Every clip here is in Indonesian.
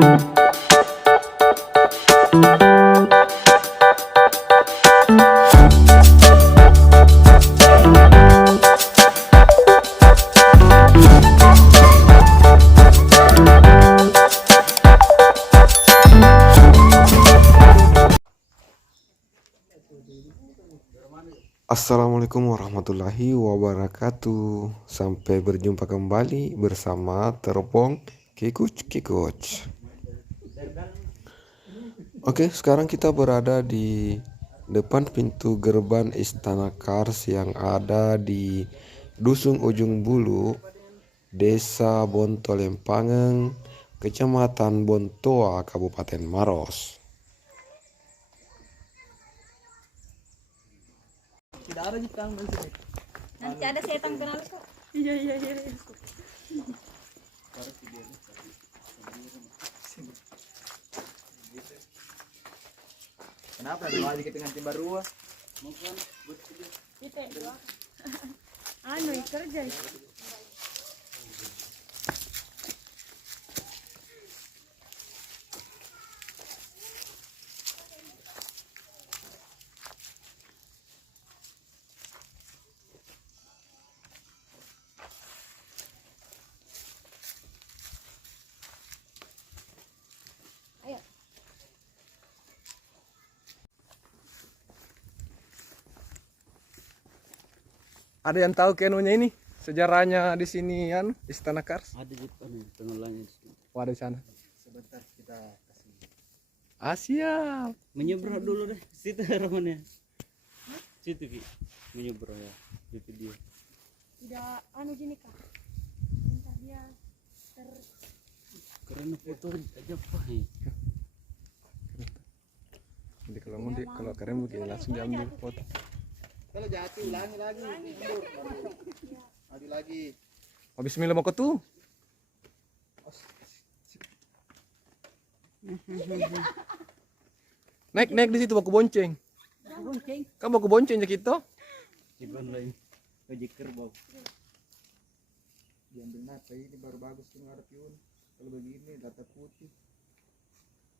Assalamualaikum warahmatullahi wabarakatuh. Sampai berjumpa kembali bersama Teropong Kikuch. Oke, sekarang kita berada di depan pintu gerbang Istana Kars yang ada di Dusun Ujung Bulu, Desa Bontolempangan, Kecamatan Bontoa, Kabupaten Maros. Tidak ada jikang Nanti ada setan kenal kok. Iya. Kenapa ada lagi kita nganti baru? Mungkin Kita dua. Anu kerja. ada yang tahu kenunya ini? Sejarahnya di sini kan Istana Kars? Ada di pengulangnya di sini. Ada di sana. Sebentar kita kasih. Siap. Menyeberang dulu deh. Situ harapannya. Situ Ki. Menyeberang ya. Di video. Tidak anu gini kak. Bentar dia Karena foto aja apa nih? Jadi kalau keren begini langsung diambil foto. Kalau jatuh ulangi lagi, mundur, maju lagi. Habis milih mau ke tuh. Naik di situ mau ke bonceng. Kamu mau ke bonceng ya kita? Iban lain. Ojek kerbau. Diambil nata ini baru bagus tuh ngarep yun. Kalau begini data putih.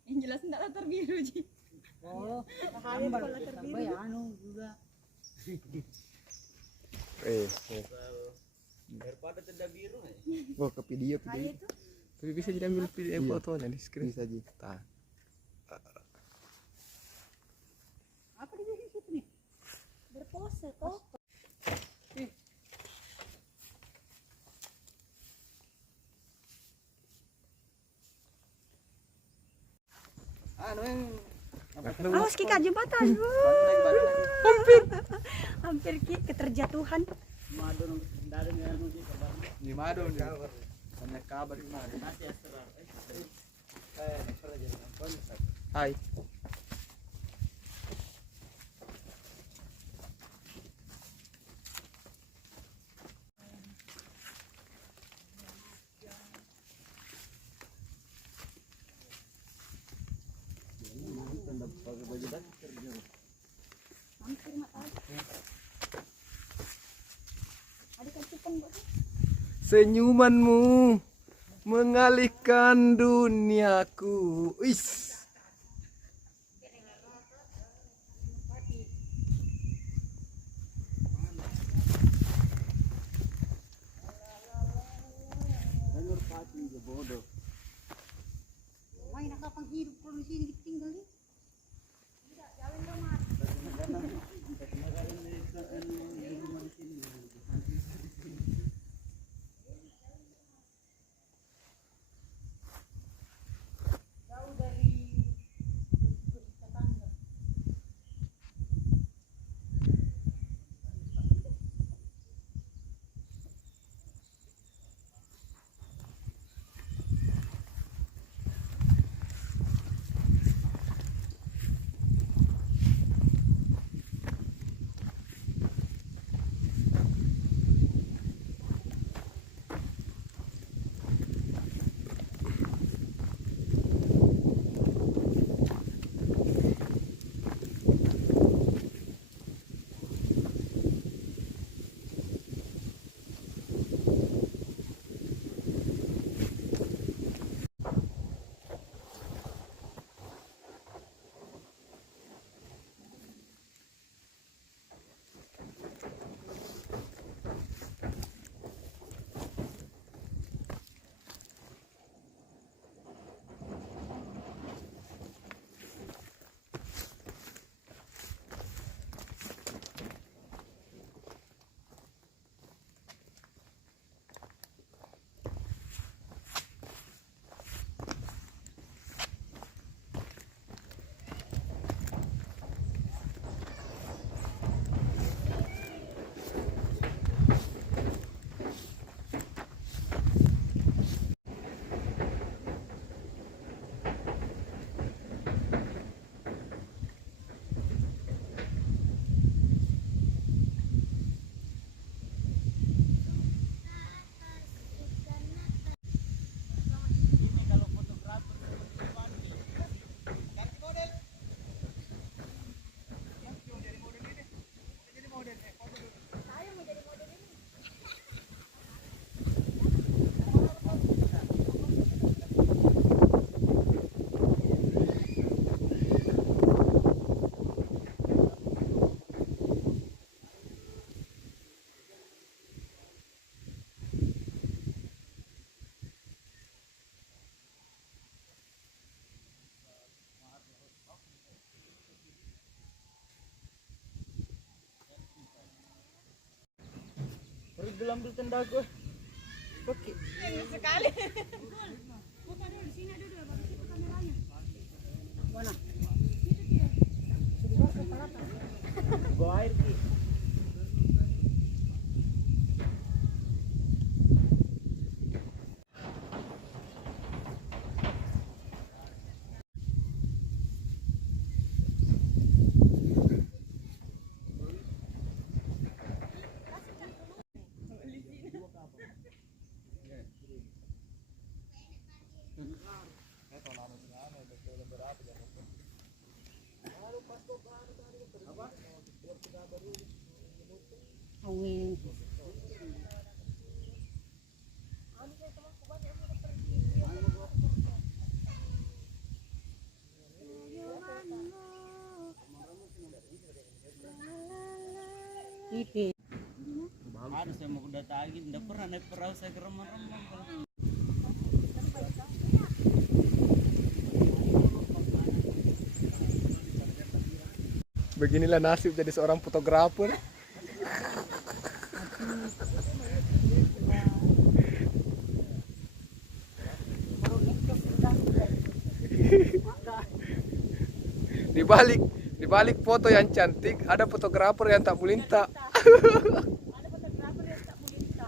yang jelas enggak latar biru ji. Oh, tambah ya anu juga. Daripada tidak biru ya. Oh, ke video. Tapi bisa jadi ambil video fotonya di screen Bisa ji. Apa di situ nih? Berpose toh. Anu yang Awas Kika jembatan. Hampir Ki keterjatuhan. Madu dari anu di kabar. di Mado nih. Banyak kabar di Mado. Masih asrar. Hai. Senyumanmu mengalihkan duniaku. Is. Main kapang hidup kalau di sini kita tinggal nih. ambil tenda gue. Oke. Sekali. Buka dulu di sini ada dua, baru situ kameranya. Mana? Situ dia. Sudah ke pelata. Bawa air Ki. Awin. Itu. Aduh, saya mau kuda tagi, tidak pernah naik perahu saya ke remang-remang. Beginilah nasib jadi seorang fotografer. Di balik foto yang cantik ada fotografer yang tak mulinta. Ada fotografer yang tak mulinta.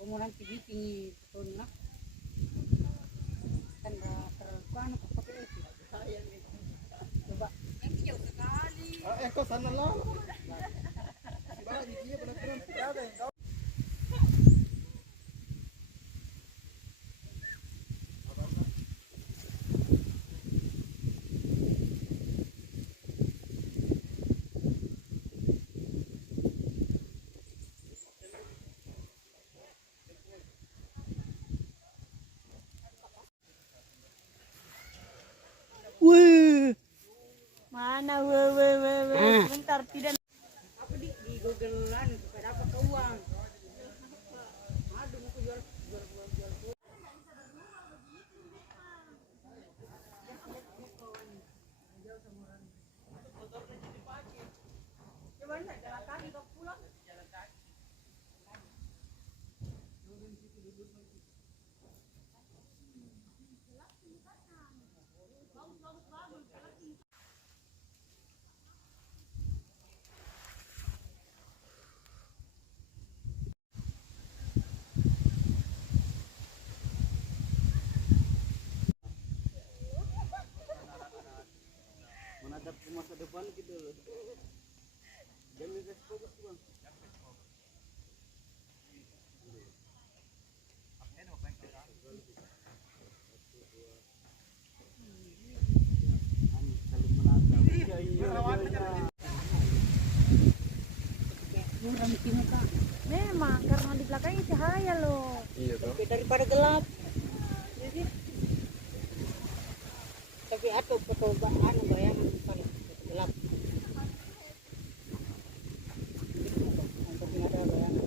Umuran tinggi betul nak. Tanda terkuan pakai itu. Coba. Yang jauh sekali. Kau sana lah. Bawa dia benar-benar ada yang kau. Mana sebentar tidak. Apa di Google-an supaya dapat uang. Aduh, mau jual. Menatap ke masa depan gitu loh. Jangan guys, fokus bang. Saling menatap. Murah di muka. Memang karena di belakangnya cahaya loh. Iya toh. Tapi daripada gelap. Jadi tapi atau foto anu bayangan paling gelap. Untuk nggak ada bayangan.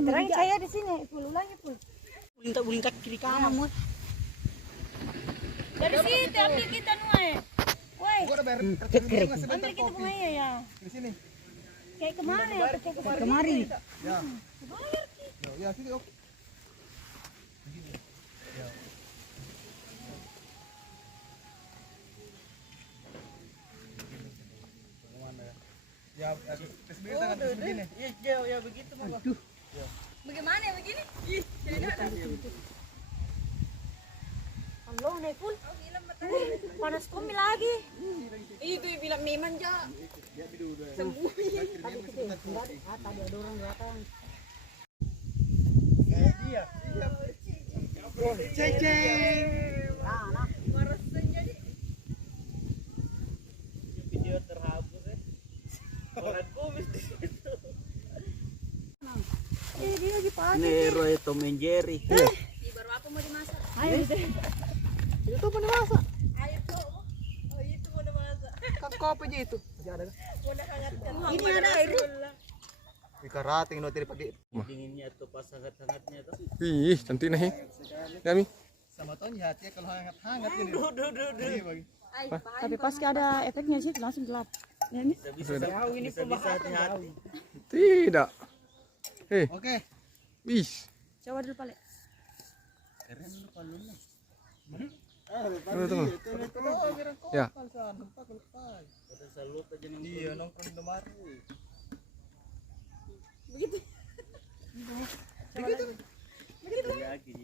Terang saya di sini, full ulangi full. Bulintak kiri kanan mu. Dari situ ambil kita nuai. Woi, Gua udah bayar ambil kita bunga ya. di sini. Kayak kemana ya? Kayak Kemari. Ya. bayar Ki. Ya, sini oke. Ya, sebenarnya tangan begini. Ya begitu mah. Aduh. Bagaimana ya begini? Ih, Allah naik full. Panas kami lagi. Itu bilang memang ja. Sembuh. Tadi ada orang di belakang. Iya. Ceng. Nah. Video terhapus ya. Orang kumis di situ. Dia lagi panas. Nero Tom and Jerry. Ih, baru apa mau dimasak? Ayo deh. Itu apa nih masak? Air tuh. Oh, itu mau dimasak. Kan kopi aja itu. Mau dihangatkan. Ini ada air. Ikan rating no tadi pagi. Dinginnya tuh pas hangat-hangatnya tuh. Ih, cantik nih. Ya, Mi. Sama Tonya hati kalau hangat-hangat ini. Iya, bagi. Tapi pas ada efeknya sih langsung gelap. Ya ini. Bisa hati-hati. Tidak. Oke. Wis. Coba dulu Pale. Keren lu palunnya. Tunggu. Ya. Pada salut aja nang Iya, nongkrong di Indomaret. lagi.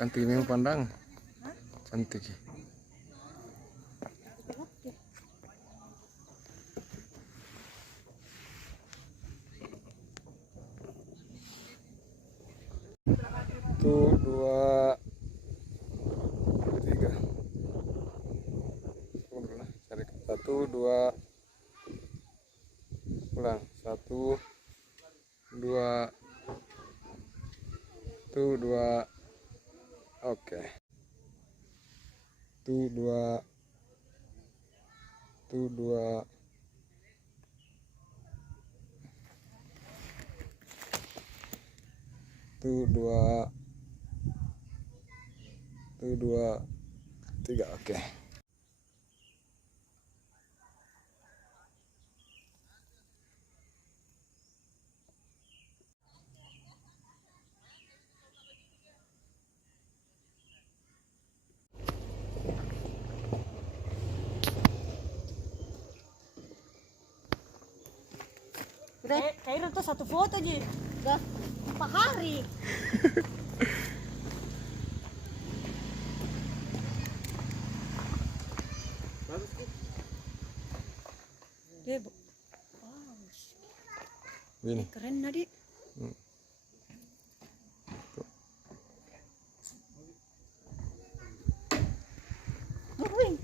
Cantik memang pandang. Cantik. Satu, dua, tiga. Tunggu dulu lah, cari. Satu, dua, ulang. Satu, dua, satu, dua. Oke. Satu, dua, satu, dua. Satu, dua, satu, dua, tiga. Oke. Kayaknya tuh satu foto aja. Udah 4 hari. Dia Ini. keren tadi. Wing.